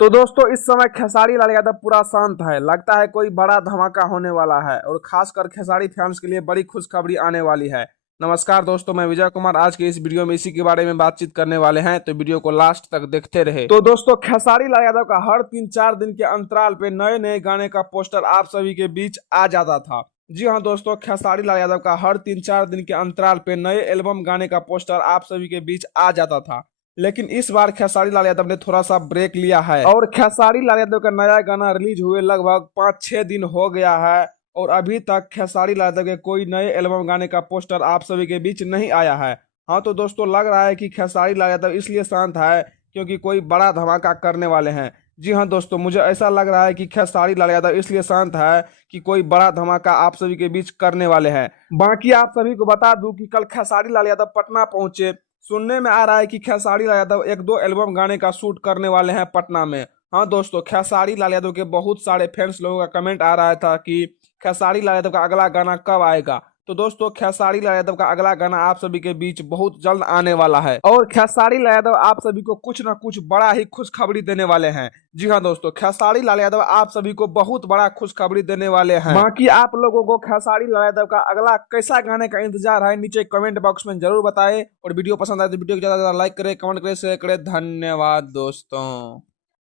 तो दोस्तों इस समय खेसारी लाल यादव पूरा शांत है। लगता है कोई बड़ा धमाका होने वाला है और खासकर खेसारी फैंस के लिए बड़ी खुशखबरी आने वाली है। नमस्कार दोस्तों, मैं विजय कुमार। आज के इस वीडियो में इसी के बारे में बातचीत करने वाले हैं, तो वीडियो को लास्ट तक देखते रहे। तो दोस्तों खेसारी लाल यादव का हर 3-4 दिन के अंतराल पे नए नए गाने का पोस्टर आप सभी के बीच आ जाता था। जी हाँ दोस्तों, खेसारी लाल यादव का हर 3-4 दिन के अंतराल पे नए एल्बम गाने का पोस्टर आप सभी के बीच आ जाता था। लेकिन इस बार खेसारी लाल यादव ने थोड़ा सा ब्रेक लिया है और खेसारी लाल यादव का नया गाना रिलीज हुए लगभग 5-6 दिन हो गया है और अभी तक खेसारी लाल यादव के कोई नए एल्बम गाने का पोस्टर आप सभी के बीच नहीं आया है। हाँ तो दोस्तों लग रहा है कि खेसारी लाल यादव इसलिए शांत है क्योंकि कोई बड़ा धमाका करने वाले हैं। जी हाँ दोस्तों, मुझे ऐसा लग रहा है कि खेसारी लाल यादव इसलिए शांत है कि कोई बड़ा धमाका आप सभी के बीच करने वाले हैं। बाकी आप सभी को बता दूं कि कल खेसारी लाल यादव पटना पहुंचे। सुनने में आ रहा है कि खेसारी लाल यादव 1-2 एल्बम गाने का शूट करने वाले हैं पटना में। हाँ दोस्तों, खेसारी लाल यादव के बहुत सारे फैंस लोगों का कमेंट आ रहा था कि खेसारी लाल यादव का अगला गाना कब आएगा। तो दोस्तों खेसारी लाल यादव का अगला गाना आप सभी के बीच बहुत जल्द आने वाला है और खेसारी लाल यादव आप सभी को कुछ ना कुछ बड़ा ही खुशखबरी देने वाले हैं। जी हाँ दोस्तों, खेसारी लाल यादव आप सभी को बहुत बड़ा खुशखबरी देने वाले हैं। बाकी आप लोगों को खेसारी लाल यादव का अगला कैसा गाने का इंतजार है नीचे कमेंट बॉक्स में जरूर बताएं और वीडियो पसंद आए तो वीडियो को ज्यादा लाइक करें, कमेंट करें, शेयर करें। धन्यवाद दोस्तों।